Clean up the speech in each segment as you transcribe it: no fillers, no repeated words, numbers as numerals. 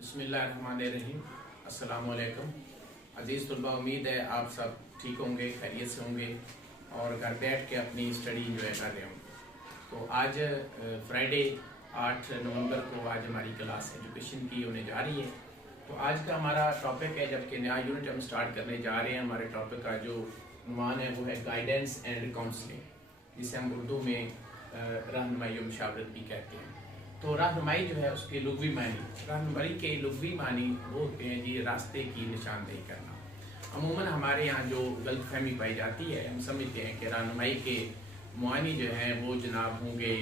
बिस्मिल्लाहिर्रहमानिर्रहीम। अस्सलाम वालेकुम। अजीज़ तलबा, उम्मीद है आप सब ठीक होंगे, खैरियत से होंगे और घर बैठ के अपनी स्टडी इंजॉय कर रहे होंगे। तो आज फ्राइडे 8 नवंबर को आज हमारी क्लास एजुकेशन की होने जा रही है। तो आज का हमारा टॉपिक है, जबकि नया यूनिट हम स्टार्ट करने जा रहे हैं। हमारे टॉपिक का जो उन्वान है वो है गाइडेंस एंड काउंसलिंग, जिसे हम उर्दू में रहनुमाई और मुशावरत भी कहते हैं। तो रहनुमाई जो है उसके लुग़वी मानी, रहनुमाई के लुग़वी मानी वो होते हैं जी रास्ते की निशानदेही करना। अमूमन हमारे यहाँ जो गलतफहमी पाई जाती है, हम समझते हैं कि रहनुमाई के मानी जो हैं वो जनाब होंगे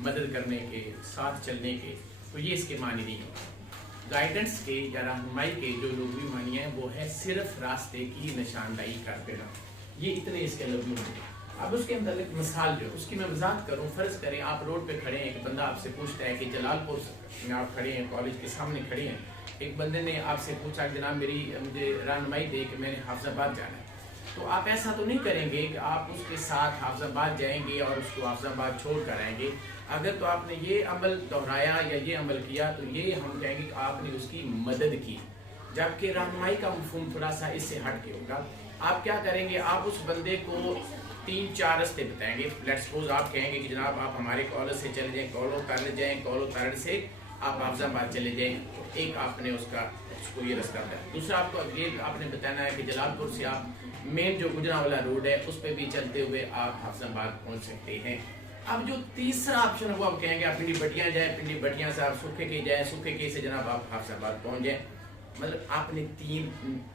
मदद करने के, साथ चलने के। तो ये इसके मानी नहीं होता। गाइडेंस के या रहनुमाई के जो लुग़वी मानी है वो है सिर्फ रास्ते की निशानदेही कर देना। ये इतने इसके लुग़वी मानी। अब उसके अंदर एक मिसाल जो है उसकी मैं वजाहत करूँ। फ़र्ज़ करें आप रोड पे खड़े हैं, एक बंदा आपसे पूछता है कि जलालपुर में आप खड़े हैं, कॉलेज के सामने खड़े हैं। एक बंदे ने आपसे पूछा कि जनाब मुझे रहनुमाई दे कि मैंने हाफिज़ाबाद जाना है। तो आप ऐसा तो नहीं करेंगे कि आप उसके साथ हाफिज़ाबाद जाएंगे और उसको हाफिज़ाबाद छोड़ कर आएंगे। अगर तो आपने ये अमल दोहराया या ये अमल किया तो ये हम कहेंगे कि आपने उसकी मदद की। जबकि रहनुमाई का मफ़हूम थोड़ा सा इससे हट के होगा। आप क्या करेंगे, आप उस बंदे को 3-4 रास्ते बताएंगे। लेट्स सपोज आप कहेंगे कि जनाब आप हमारे कॉलेज से चले जाएं, कॉलो तारड़ से आप हाफिज़ाबाद चले जाएं। तो एक आपने उसको ये रास्ता बताया। दूसरा आपको ये आपने बताना है कि जलालपुर से आप मेन जो गुजरा वाला रोड है उस पर भी चलते हुए आप हाफिज़ाबाद पहुंच सकते हैं। अब जो तीसरा ऑप्शन है वो आप कहेंगे आप पिंडी बटिया जाए, पिंडी बटिया से आप सूखे के जाए, सूखे के से जनाब आप हाफिज़ाबाद पहुंच जाए। मतलब आपने 3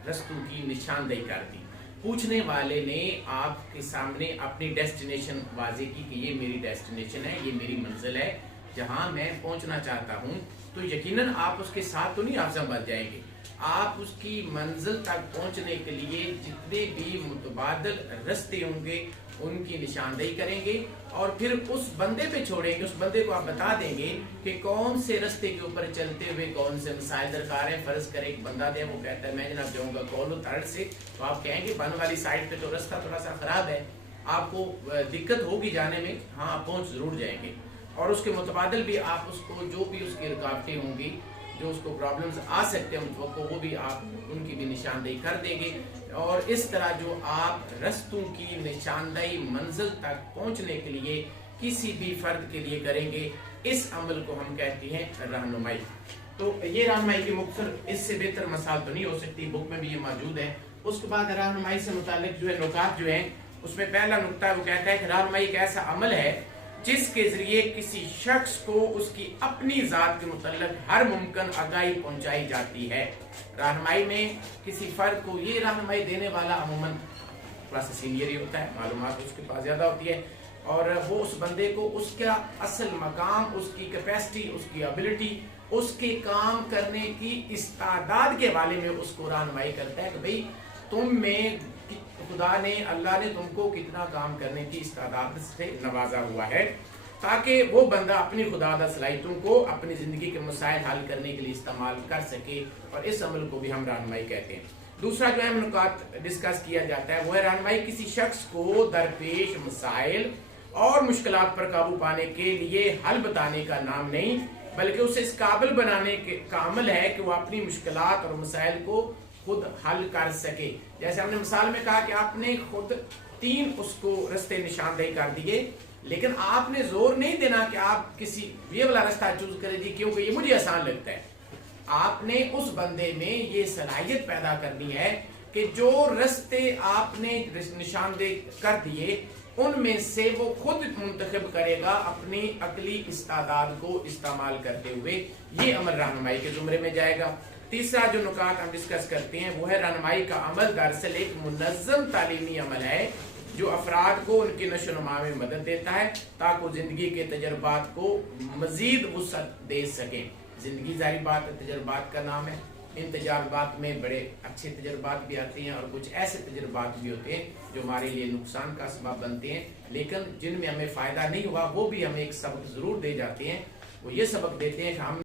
रास्तों की निशानदेही कर दी। पूछने वाले ने आपके सामने अपनी डेस्टिनेशन वाज़े की कि ये मेरी डेस्टिनेशन है, ये मेरी मंजिल है जहां मैं पहुंचना चाहता हूं। तो यकीनन आप उसके साथ तो नहीं हाफिज़ाबाद जाएंगे। आप उसकी मंजिल तक पहुंचने के लिए जितने भी मुतबादल रास्ते होंगे उनकी निशानदेही करेंगे और फिर उस बंदे पे छोड़ेंगे। उस बंदे को आप बता देंगे कि कौन से रास्ते के ऊपर चलते हुए कौन से मसाइल दरकार है। फर्ज करें एक बंदा दे, वो कहता है मैं जनाब जाऊंगा कॉलो तारड़ से। तो आप कहेंगे बन वाली साइड पे तो रास्ता थोड़ा सा खराब है, आपको दिक्कत होगी जाने में। हाँ, आप पहुंच जरूर जाएंगे। और उसके मुतबादल भी आप उसको जो भी उसकी रुकावटें होंगी, जो उसको प्रॉब्लम्स आ सकते हैं उनको वो भी आप उनकी भी निशानदेही कर देंगे। और इस तरह जो आप रास्तों की निशानदेही मंजिल तक पहुंचने के लिए किसी भी फर्द के लिए करेंगे, इस अमल को हम कहते हैं रहनुमाई। तो ये रहनुमाई की मुख्तर इससे बेहतर मिसाल तो नहीं हो सकती, बुक में भी ये मौजूद है। उसके बाद रहनुमाई से मुतालिक जो है नुकात जो है उसमें पहला नुकता वो कहता है कि रहनुमाई एक ऐसा अमल है जिसके जरिए किसी शख्स को उसकी अपनी जात के मुतल्लिक हर मुमकिन आगाही पहुंचाई जाती है। रहनुमाई में किसी फर्द को ये रहनुमाई देने वाला अमूमन थोड़ा सा सीनियर ही होता है, मालूमात उसके पास ज्यादा होती है और वो उस बंदे को उसका असल मकाम, उसकी कैपेसिटी, उसकी एबिलिटी, उसके काम करने की इस्तादाद के बारे में उसको रहनुमाई करता है कि भाई तुम में खुदा ने, अल्लाह ने तुमको कितना काम करने की इस्तादाद से नवाजा हुआ है, ताकि वो बंदा अपनी खुदादा सलाहियतों को अपनी जिंदगी के मसाइल हल करने के लिए इस्तेमाल कर सके। और इस अमल को भी हम रहनुमाई कहते हैं। दूसरा जो अहम नुकात डिस्कस किया जाता है वो है रहनुमाई किसी शख्स को दरपेश मसाइल और मुश्किलात पर काबू पाने के लिए हल बताने का नाम नहीं, बल्कि उसे इस काबिल बनाने का अमल है कि वो अपनी मुश्किलात और मसाइल को खुद हल कर सके। जैसे हमने मिसाल में कहा कि आपने खुद 3 उसको रास्ते निशानदेही कर दिए, लेकिन आपने जोर नहीं देना कि आप किसी ये वाला रास्ता चूज करें जी क्योंकि ये मुझे आसान लगता है। आपने उस बंदे में ये सलाहियत पैदा करनी है कि जो रास्ते आपने निशानदेही कर दिए उनमें से वो खुद मुंतखब करेगा अपनी अकली इस्तादाद को इस्तेमाल करते हुए। ये अमल रहनुमाई के जुमरे में जाएगा। तीसरा जो नुकात हम डिस्कस करते हैं वो है रहनुमाई का अमल दरअसल एक मुनज़्ज़म तालीमी अमल है जो अफराद को उनकी नशोनुमा में मदद देता है ताकि वो जिंदगी के तजर्बात को मजीद वुसअत दे सकें। जिंदगी जारी बात तजर्बात का नाम है। इन तजर्बात में बड़े अच्छे तजर्बात भी आते हैं और कुछ ऐसे तजर्बात भी होते हैं जो हमारे लिए नुकसान का सबब बनते हैं, लेकिन जिनमें हमें फायदा नहीं हुआ वो भी हमें एक सबक जरूर दे जाते हैं। वो ये सबक देते हैं कि हम